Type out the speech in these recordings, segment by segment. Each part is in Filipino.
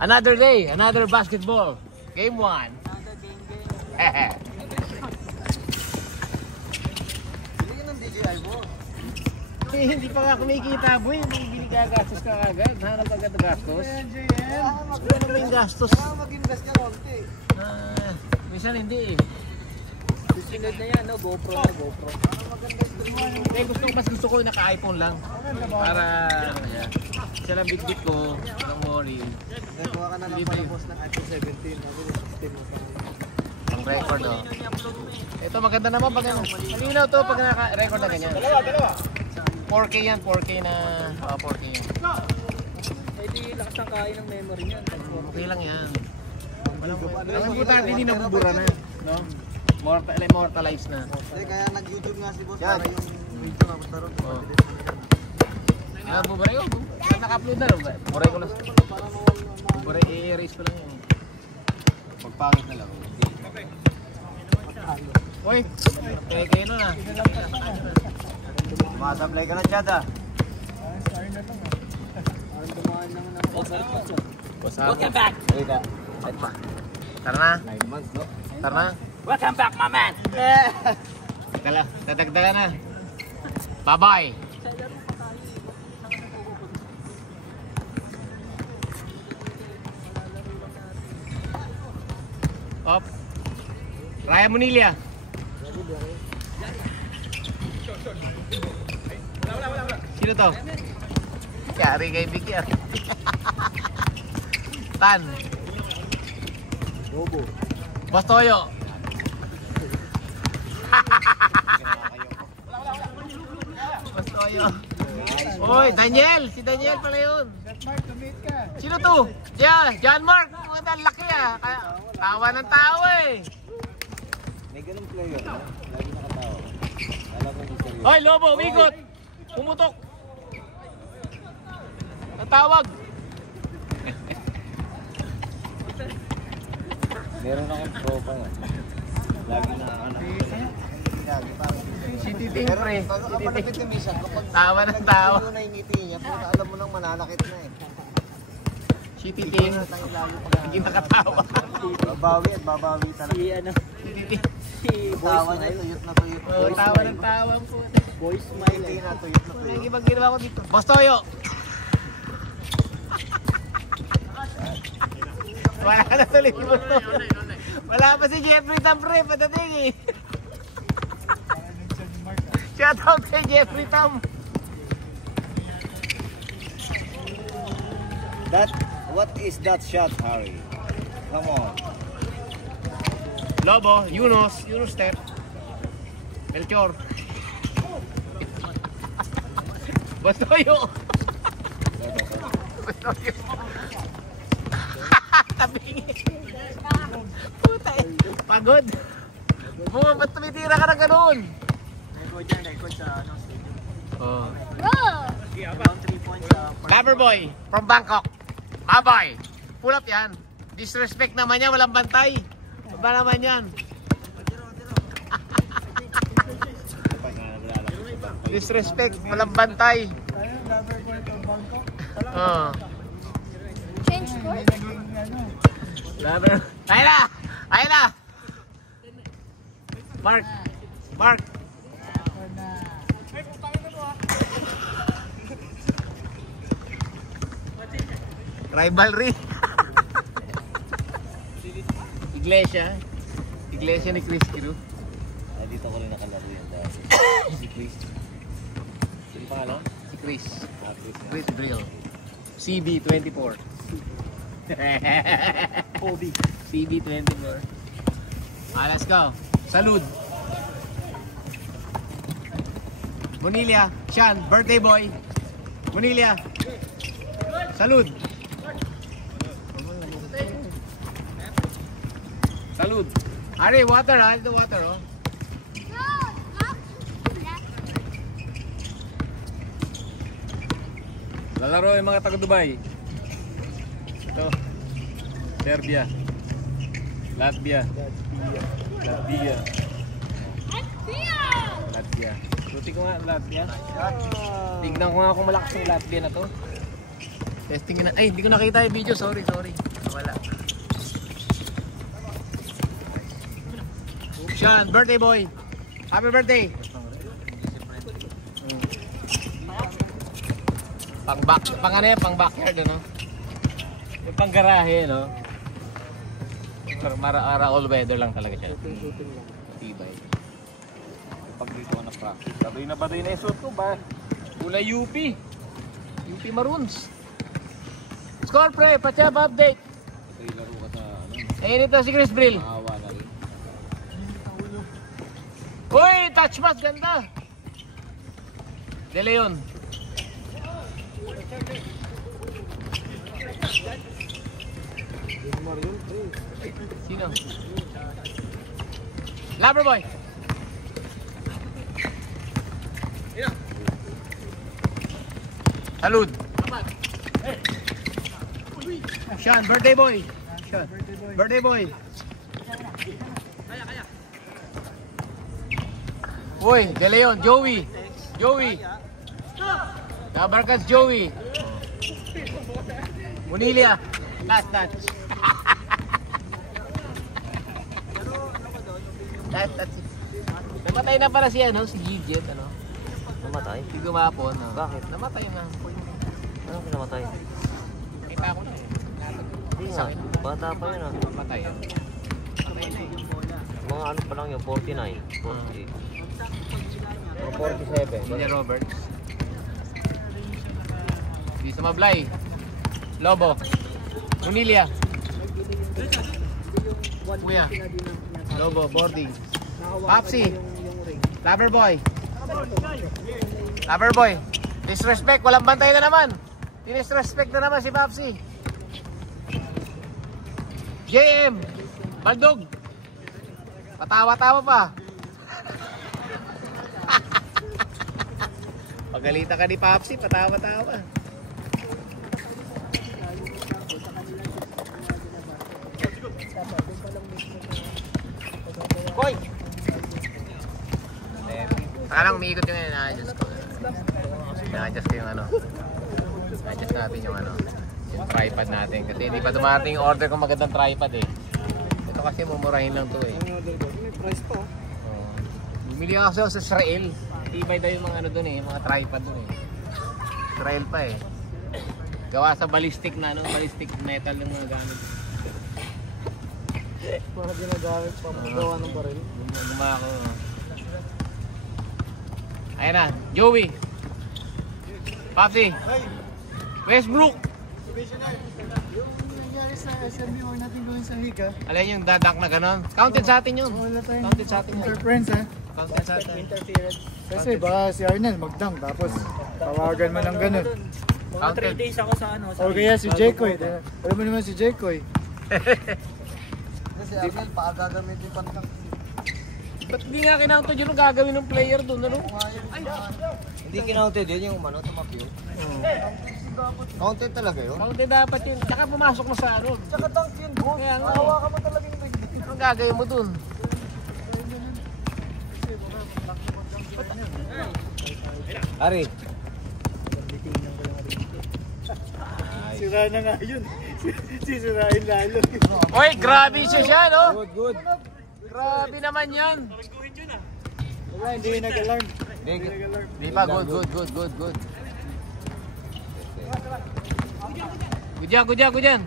Another day, another basketball. Game 1. Another game. Hindi ng DJI mo. Hindi pa nga kumikita, boy. Hindi gagastos ka agad. Hanap agad na gastos. Ano ba yung gastos? Mag-invest ka konti. Minsan hindi eh. Susunod na yan, no? GoPro na GoPro. Eh, gusto ko naka-iPhone lang. Para, ayan. Isa lang bit-bit ko. Don't worry. Nagawa ka na lang pala boss ng iPhone 17. Ang record, oh. Ito maganda naman pag ano. Malinaw to pag naka-record na ganyan. Dalawa. 4K yan, 4K na. 4K yan. Pwede lakas ng kain ng memory niyan. Okay lang yan. Ang importante hindi nabubura na. No? Immortalize na. Kaya nag-YouTube nga si boss para yung video na punta ron. Buburay ko. Naka-upload na rin ba? Buburay ko lang. Buburay, i-erase ko lang yun. Pagpangit na lang. Uy, kayo na. Masablay ka na dyan ah. Parang dumaan lang ng overpass. Welcome back! Tara na. 9 months, no? Tara na. Welcome back, my man! Dadagdagan na. Bye-bye! Op. Raya Munilia. Sino to? Yari kay Vicky ah. Tan. Bobo. Bastoyo. Bastoyo. Oy, Daniel! Si Daniel pala yun. Sino to? John Mark. Ang laki ah. Tawa ng tawa eh. May ganun player, no? Lagi nakatawa. Alam mo yung seryoso. Hoy, Lobo, umikot! Pumutok! Natawag! Meron akong tropa nga. Lagi na anak. Si Titing pre. Kapag malapit yung misa, kapag Tawa ng tawa. Ano na yung ngiti niya, alam mo nang mananakit na eh. Si Titing. Hindi nakatawa. Babawi at babawi talaga. Si Titing. Tawa niya, tuyot na tuyot. Oh, tawa ng tawa po. Boy smile. Ngiti na tuyot na tuyot. Ibang ginawa ko dito. Bastoyo! Wala na tuloy si Bastoyo. Wala pa si Jeffrey Tam pre. Patating eh. Shout out kay Jeffrey Tam. What is that shot, Harry? Come on. Lobo, Yunus Step. Melchor. Bastoyo. Bastoyo. Tabingi. Puta eh. Pagod. Ba't tumitira ka na ganoon? Record sa stadium. Oh. Around 3 points sa Loverboy from Bangkok. Bye-bye. Pull up yan. Disrespect naman yan. Walang bantay. Ba naman yan? Disrespect. Walang bantay. Change course? Lover. Ayun na! Ayun na! Mark. Rivalry. Iglesia ni Chris Kiru. dito ko rin nakalaro yan dahil. Si Chris. Sino pangalan? Si Chris. Chris Drill. CB24. Kobe. CB24. Let's go. Salud. Monilia, Sean, birthday boy. Monilia. Salud. Salud. Ari, water ha. Ito water oh. Lalaro yung mga taga-Dubai. Ito. Serbia. Latvia. Ruti ko nga Latvia. Tignan ko nga kung malakas yung Latvia na to. Testing na. Ay, hindi ko nakita yung video. Sorry. Wala. Sean, birthday boy. Happy birthday. Pang ano yan, pang backyard ano. Yung pang garahe no. Mara all weather lang talaga siya. Tibay. Pag dito ako na-practice. Baday na yung suit ko ba? Kulay UP. UP Maroons. Score pre, Pachab update. Ito yung laro ka sa ano. Ayun ito si Chris Brill. Maawa na rin. Uy, touch pass, ganda. De Leon. Sino? Loverboy. Salud. Sean, birthday boy. Sean, birthday boy. Uy, De Leon, Joey. Tabarkas Joey. Munilia. Last touch. Last touch. Namatay na para si ano, si Gigit, ano? Namatay? Si Gumapon. No? Bakit? Namatay na. Anong pinamatay? Kita ko na eh. Hindi nga. Bata pa yun ah. Namatay yan. Namatay na eh. Mga ano pa lang yun, 49, 48. Mga 47. Julia Roberts. Di Sumablay. Lobo. Munilia. Kuya. Lobo, boarding. Papsi. Loverboy. Loverboy. Disrespect, walang bantay na naman. Disrespect na naman si Papsi. JM. Baldog. Patawa-tawa pa. Pagalita ka ni Papsi, patawa-tawa. Hoy! Saka lang umiikot yung na-adjust ko. Na-adjust ko yung ano. Na-adjust natin yung ano. Yung tripod natin. Kasi hindi pa dumating yung order kong magandang tripod eh. Ito kasi mumurahin lang to eh. May price pa. Bumili ako sa Israel. Tibay daw yung mga ano dun eh. Yung mga tripod dun eh. Israel pa eh. Gawa sa ballistic na ano. Ballistic metal yung mga gamit. Mga ginagamit pa magawa ng baril. Gumawa ko. Ayan na. Joey. Papsi. Westbrook. Yung nangyari sa SMB, huwag natin gawin sa Higa. Alin yung dadak na gano'n? Counted sa atin yun. Wala tayong Counted sa atin yun. interference eh. Counted sa atin. Kasi baka si Arnel magdang tapos tawagan mo ng ganun. Mga 3 days ako sa ano. O kaya si Jekoy. Alam mo naman si Jekoy. Kasi Arnel, pakagagamitin pantang. Ba't hindi nga kinountod yun ang gagawin ng player doon? Ano? Hindi kinounted yun yung umano, tumapyo. Counted talaga yun? Counted dapat yun. Tsaka pumasok mo sa ano. Tsaka tank yun, boss. Kaya nga. Hawa ka mo talaga yung bigli. Anong gagawin mo doon? Ari. Sira na nga yun. Sisirain lalo. Oy, grabe siya no? Good. Grabe naman yan. Wala, hindi nag-alarm. Di pa, good. Good yan.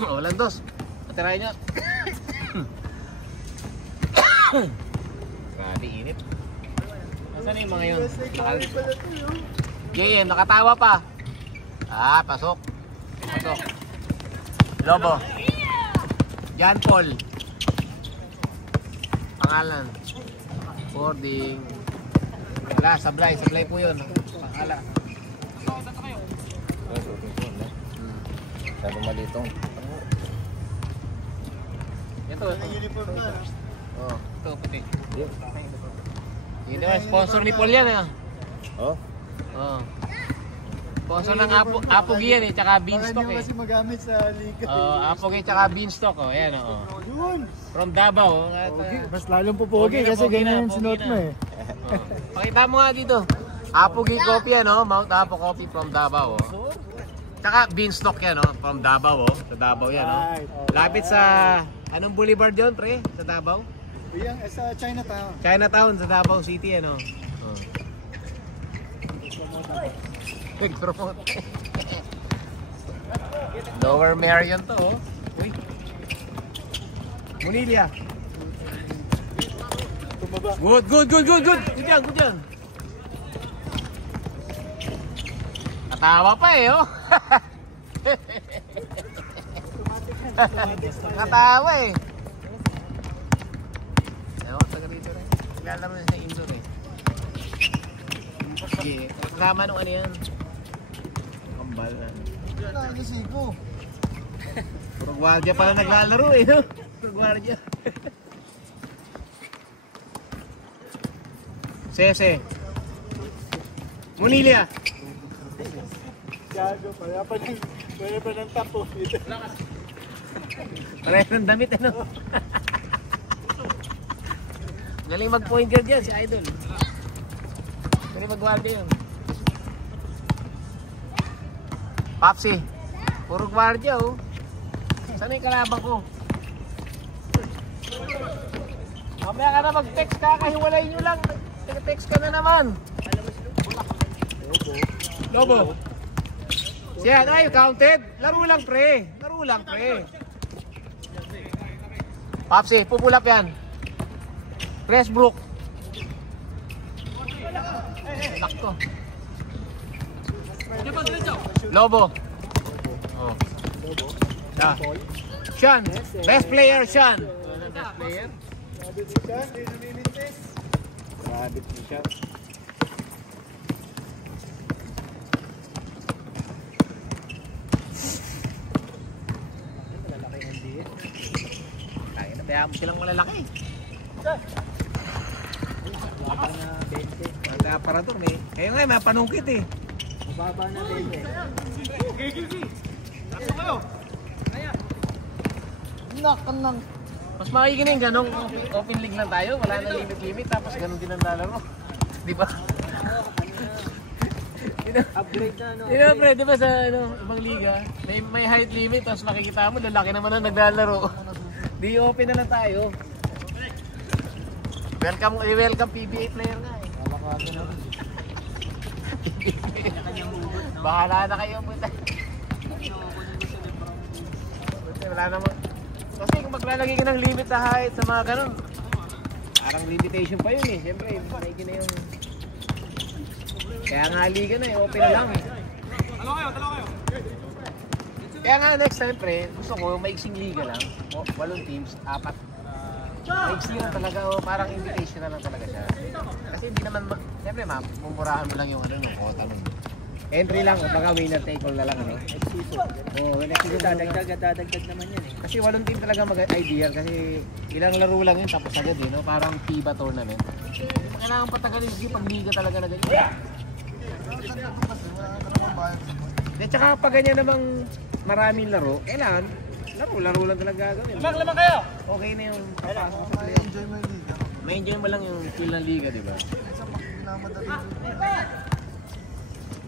Walang dos. Patirahin niya. Grabe, init. Nasaan na yung mga yun? JM, nakatawa pa. Pasok. Lobo. John Paul. Pangalan. Boarding. Wala, sablay po yun. Pangalan. Sabi malitong. Ito. Uniform na. Oh, ito puti. Yun naman, sponsor ni Paul yan eh. Oh? Oh. Sponsor ng Apogi yan eh, tsaka Beanstalk Baka eh. kasi magamit sa liga. Apogi tsaka Beanstalk oh, ayan oh. Yun. From Davao. Mas lalong pupogi kasi ganyan yung sinuot mo eh. Pakita mo nga dito. Apogi Coffee ano, Mount Apo Coffee from Davao. Oh. Tsaka Beanstalk yan oh, from Davao oh. Sa Davao yan oh. Lapit sa anong boulevard yun pre? Sa Davao? Yan, sa Chinatown. Chinatown sa Davao City ano. Oh. Nag-promote. Lower Marion to oh. Uy. Munilia. Good. Good yan. Katawa pa eh oh. Katawa eh. Ewan, taga rito rin. Naglalaro na sa indoor eh. Sige, kasama nung ano yan. Kambal na. Nagisigo. Puro gwardiya pala naglalaro eh no? Puro gwardiya. Sese. Munilia. Gago, kaya pa ng tapo. Pareho ng damit ano. Galing mag-point guard yan si Idol. Galing mag-guardia yun. Papsi. Puro guardia oh. Saan yung kalabang ko? Mamaya ka na mag-text ka. Kahiwalay nyo lang. Text ka na naman. Lobo. Siya, ay, counted. Laro lang pre. Papsi, pupulap yan. Westbrook. Lakto. Lobo. Oh. Sean. Best player, Sean. Best player. Rabbit mo siya. Kaya mo silang malalaki. Wala na 20. Mga aparador may. Kaya nga may panungkit eh. Mababa na 20. Nakanang. Mas makikinig ganong open league lang tayo. Wala na limit tapos ganun din ang lalaro. Di ba? Upgrade na ano. Pre, di ba sa ibang liga, may height limit tapos makikita mo lalaki naman ang naglalaro. Di open na lang tayo. Welcome PBA player nga eh. Bahala na kayo punta. Wala naman. Kasi kung maglalagay ka ng limit sa height sa mga ganun, parang limitation pa yun eh. Siyempre, maigi na yung... Kaya nga liga na eh, open na lang eh. Kaya nga next time pre, gusto ko maiksing liga lang. 8 teams, 4. Maiksi lang talaga o parang invitation na lang talaga siya. Kasi hindi naman, siyempre mumurahan mo lang yung yung quota nun. Entry lang, baka winner take all na lang ano. Next season. Oo, next season Dadagdag naman yan eh. Kasi 8 team talaga mag-ideal kasi ilang laro lang yun tapos agad eh, no? Parang FIBA tournament. Kailangan patagalin yung pag liga talaga na ganyan. At saka pag ganyan namang maraming laro, kailangan laro lang talaga gagawin. Lamang kayo! Okay na yung papasok sa playoff. Enjoy mo yung liga. May enjoy mo lang yung feel ng liga, di ba?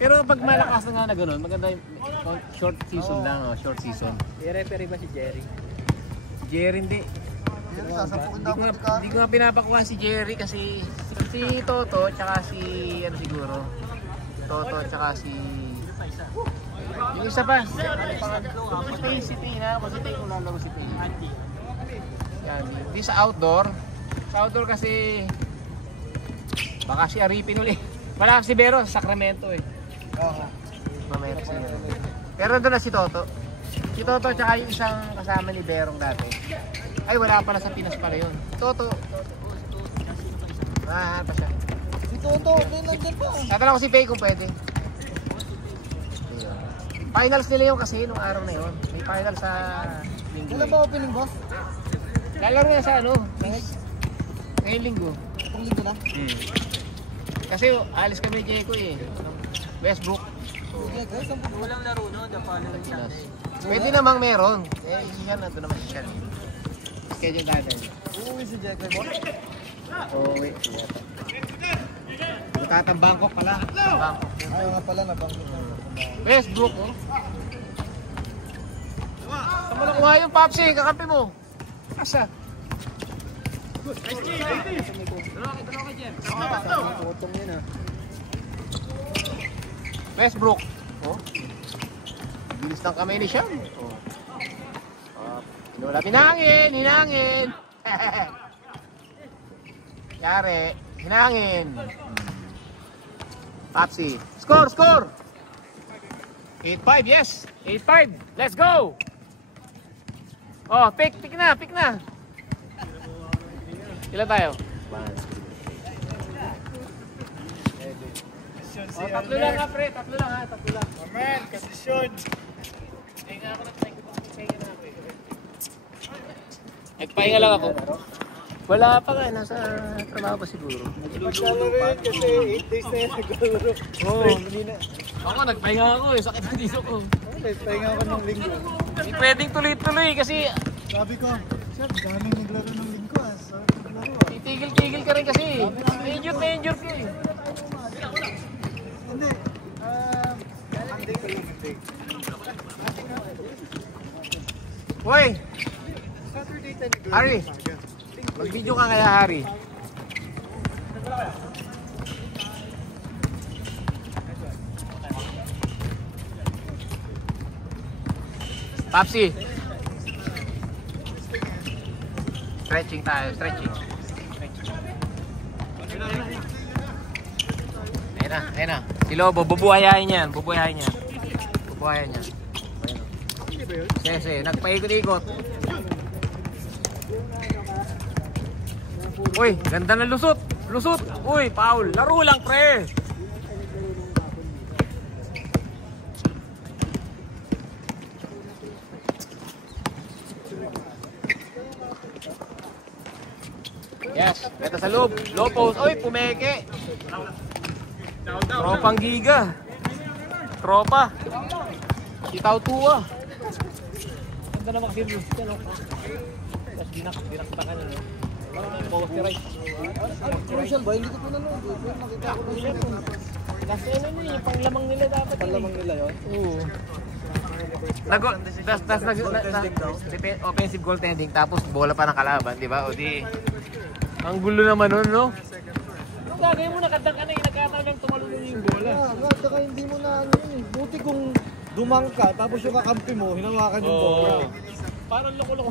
Pero pag malakas na nga na gano'n, maganda yung short season lang, oh, short season. I-referee ba si Jerry? Jerry hindi. Hindi ko nga pinapakuha si Jerry kasi si Toto tsaka si ano siguro. Toto tsaka si yung isa pa. Si Tay, si Tay na. Si Tay kung lalaro si Tay. Yan. Di sa outdoor. Sa outdoor kasi baka si Aripin ulit. Wala si Bero sa Sacramento eh. Oo. Mamaya kasi pero doon na si Toto. Si Toto tsaka yung isang kasama ni Berong dati. Ay wala pala sa Pinas pala yun. Toto. Ah, pa siya. Si Toto, nandun pa. Tatanong ko si Faye kung pwede. Finals nila yun kasi nung araw na yun. May final sa linggo. Wala ba opening boss? Lalaro yan sa ano? Ngayong linggo. Itong linggo lang? Kasi alis kami Jeko eh. Westbrook. Okay guys, ang Walang laro no, the following Sunday. Pwede namang meron. Eh, siya na. Ito naman siya. Schedule natin. uuwi si Jack boss. Oh, wait. Tatambangkok pala. Bangkok. Ayaw nga pala na bangkok. Westbrook, oh. Saan mo nakuha yung Popsi? Kakampi mo. Asa? Utong yun ah. Westbrook. Oh. Bilis ng kamay ni Siam. Oh. Hinangin, hinangin. Yari, hinangin. Popsi. Score, score. 8-5, yes. 8-5. Let's go. Oh, pick na, pick na. Ilan tayo? Oh, tatlo lang ha, pre. Tatlo lang ha, tatlo lang. Amen, kasisyon. Nagpahinga lang ako. Wala pa nga, nasa trabaho pa siguro. Maglalaro yun kasi 8 days na yan naglalaro. Oo. Hindi na. Ako, nagpahinga ako eh. Sakit ang dito ko. Okay, pahinga ako ng linggo. Hindi pwedeng tuloy-tuloy kasi Sabi ko, sir, daming naglaro ng linggo ah. Sorry, naglaro ah. titigil-tigil ka rin kasi. Major ka eh. Hindi. Monday ko lang Monday. Hoy, Saturday tayo naglaro. Harry. Mag-video ka kaya, Harry. Popsi. Stretching tayo, stretching. Ayun na. Si Lobo, bubuhayahin yan, bubuhayahin yan. Bubuhayahin yan. Sige, nagpaikot-ikot. Uy, ganda na lusot. Lusot. Uy, foul. Laro lang, pre. Yes, ito sa loob. Low post. Uy, pumeke. Tropang giga. Tropa. Sitaw tuwa. Ganda naman kasi lusot yan. Tapos dinaktakan yun. Crucial ba? Hindi ko pa nanood. Makita ko na siya. Kasi ano yun, yung panglamang nila dapat. Palamang nila yun? Oo. Offensive goaltending tapos bola pa ng kalaban, di ba? O di, ang gulo naman nun, no? Ang gagawin mo, nakadang ka na, nagkataon lang tumalunod yung bola. Saka hindi mo na ano yun. Buti kung dumang ka, tapos yung kakampi mo, hinawakan yung bola. Parang loko-loko.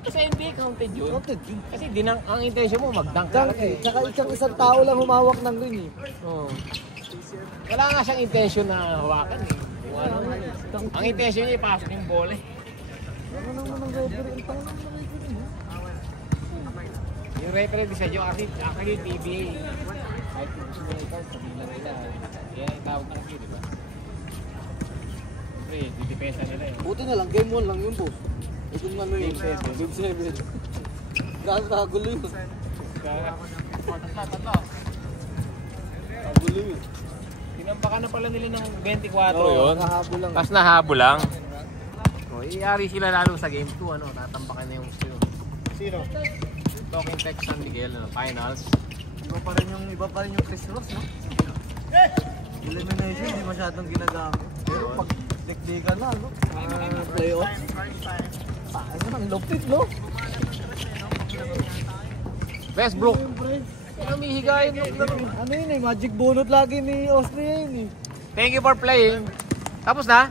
Kasi hindi counted yun. Counted yun. Kasi ang intention mo, mag-dunk ka. Dunk eh. Tsaka isang tao lang humawak ng ring eh. Oo. Wala nga siyang intention na hawakan eh. Ang intention niya, ipasok yung bola eh. Ano naman ang referee? Ang tao naman ang referee mo. Yung referee decision kasi actually PBA. Kahit kung gusto mo na ikaw, sabihin lang nila. Yan ang tawag na kasi, di ba? Siyempre, didipesa nila eh. Buti na lang, game 1 lang yun po. Ito nga ano yun. Game 7. Kagulo yun. Tatlo. Kagulo yun. Tinambakan na pala nila ng 24 yun. Nakahabol lang. Pas nahabo lang. O, iyari sila lalo sa game 2, ano, tatambakan na yung gusto. Sino? Talking Tech San Miguel, ano, finals. Iba pa rin yung Chris Ross, no? Elimination, hindi masyadong ginagamit. Pero pag dekdeka na, no? Playoff. Ano nang lupit, no? Westbrook. Ano may higayin yung laro? Ano yun eh, magic bunot lagi ni Austria yun eh. Thank you for playing. Tapos na?